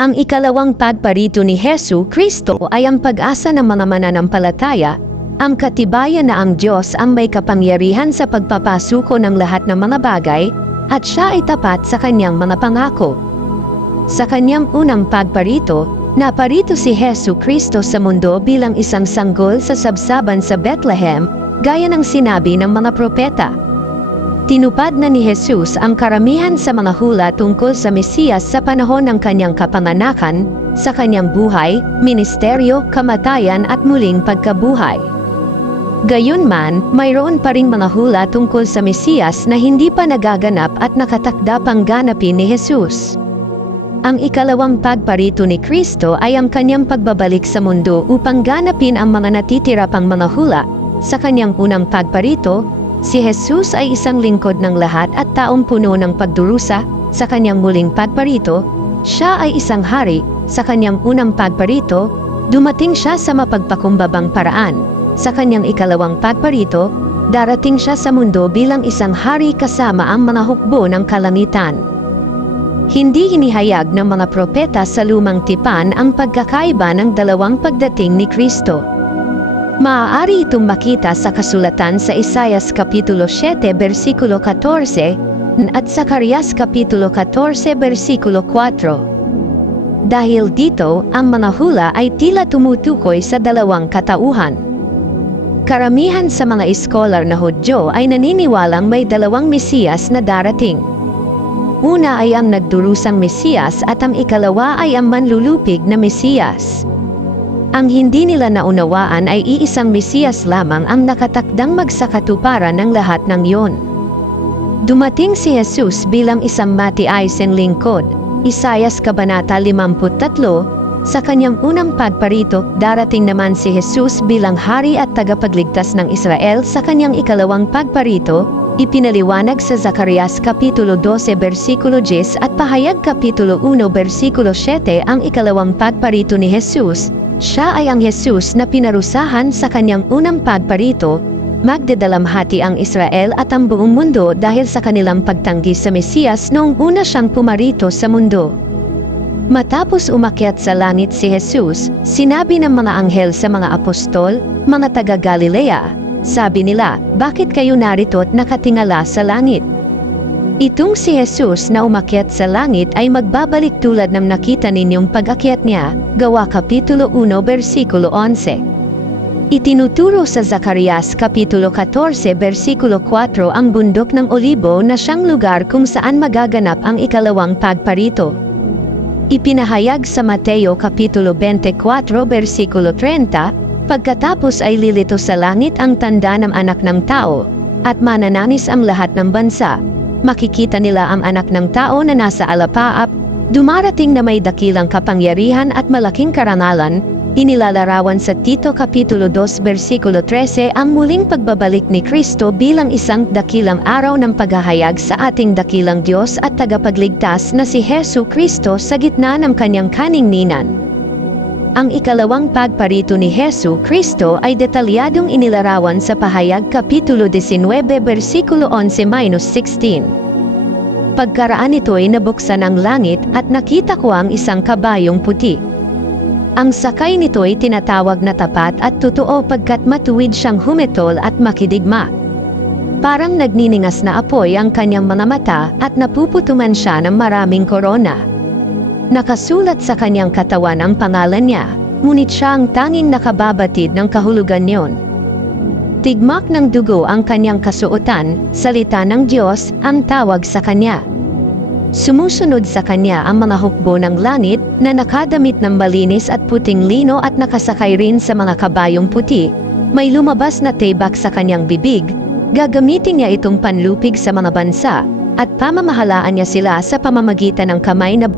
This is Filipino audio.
Ang ikalawang pagparito ni Hesu Kristo ay ang pag-asa ng mga mananampalataya, ang katibayan na ang Diyos ang may kapangyarihan sa pagpapasuko ng lahat ng mga bagay at siya ay tapat sa kanyang mga pangako. Sa kanyang unang pagparito, naparito si Hesu Kristo sa mundo bilang isang sanggol sa sabsaban sa Bethlehem gaya ng sinabi ng mga propeta. Tinupad na ni Jesus ang karamihan sa mga hula tungkol sa Mesiyas sa panahon ng kanyang kapanganakan, sa kanyang buhay, ministeryo, kamatayan at muling pagkabuhay. Gayunman, mayroon pa ring mga hula tungkol sa Mesiyas na hindi pa nagaganap at nakatakda pang ganapin ni Jesus. Ang ikalawang pagparito ni Kristo ay ang kanyang pagbabalik sa mundo upang ganapin ang mga natitira pang mga hula. Sa kanyang unang pagparito, si Jesus ay isang lingkod ng lahat at taong puno ng pagdurusa. Sa kanyang muling pagparito, siya ay isang hari. Sa kanyang unang pagparito, dumating siya sa mapagpakumbabang paraan. Sa kanyang ikalawang pagparito, darating siya sa mundo bilang isang hari kasama ang mga hukbo ng kalangitan. Hindi hinihayag ng mga propeta sa lumang tipan ang pagkakaiba ng dalawang pagdating ni Kristo. Maaari itong makita sa kasulatan sa Isayas Kapitulo 7 versikulo 14 at Sakarias Kapitulo 14 versikulo 4. Dahil dito, ang mga hula ay tila tumutukoy sa dalawang katauhan. Karamihan sa mga iskolar na Hudyo ay naniniwalang may dalawang Mesiyas na darating. Una ay ang nagdurusang Mesiyas at ang ikalawa ay ang manlulupig na Mesiyas. Ang hindi nila naunawaan ay iisang Mesiyas lamang ang nakatakdang magsakatuparan ng lahat ng yon. Dumating si Jesus bilang isang matiaisang lingkod, Isayas Kabanata 53, sa kanyang unang pagparito, darating naman si Jesus bilang hari at tagapagligtas ng Israel sa kanyang ikalawang pagparito, ipinaliwanag sa Zacarias Kapitulo 12 versikulo 10 at Pahayag Kapitulo 1 versikulo 7 ang ikalawang pagparito ni Jesus. Siya ay ang Jesus na pinarusahan sa kanyang unang pagparito, magdedalamhati ang Israel at ang buong mundo dahil sa kanilang pagtanggi sa Mesiyas noong una siyang pumarito sa mundo. Matapos umakyat sa langit si Jesus, sinabi ng mga anghel sa mga apostol, mga taga-Galilea, sabi nila, bakit kayo narito at nakatingala sa langit? Itong si Jesus na umakyat sa langit ay magbabalik tulad ng nakita ninyong pag-akyat niya, gawa Kapitulo 1 versikulo 11. Itinuturo sa Zacarias Kapitulo 14 versikulo 4 ang bundok ng Olibo na siyang lugar kung saan magaganap ang ikalawang pagparito. Ipinahayag sa Mateo Kapitulo 24 versikulo 30, pagkatapos ay lilito sa langit ang tanda ng anak ng tao, at manananis ang lahat ng bansa. Makikita nila ang anak ng tao na nasa alapaap, dumarating na may dakilang kapangyarihan at malaking karangalan, Inilalarawan sa Tito Kapitulo 2 versikulo 13 ang muling pagbabalik ni Kristo bilang isang dakilang araw ng paghahayag sa ating dakilang Diyos at tagapagligtas na si Hesu Kristo sa gitna ng kanyang kaningninan. Ang ikalawang pagparito ni Hesu Kristo ay detalyadong inilarawan sa Pahayag Kapitulo 19 versikulo 11-16. Pagkaraan nito ay nabuksan ang langit at nakita ko ang isang kabayong puti. Ang sakay nito ay tinatawag na tapat at totoo pagkat matuwid siyang humetol at makidigma. Parang nagniningas na apoy ang kanyang mga mata at napuputuman siya ng maraming korona. Nakasulat sa kanyang katawan ang pangalan niya, ngunit siya ang tanging nakababatid ng kahulugan niyon. Tigmak ng dugo ang kanyang kasuotan, salita ng Diyos ang tawag sa kanya. Sumusunod sa kanya ang mga hukbo ng langit na nakadamit ng malinis at puting lino at nakasakay rin sa mga kabayong puti. May lumabas na tebak sa kanyang bibig. Gagamitin niya itong panlupig sa mga bansa at pamamahalaan niya sila sa pamamagitan ng kamay na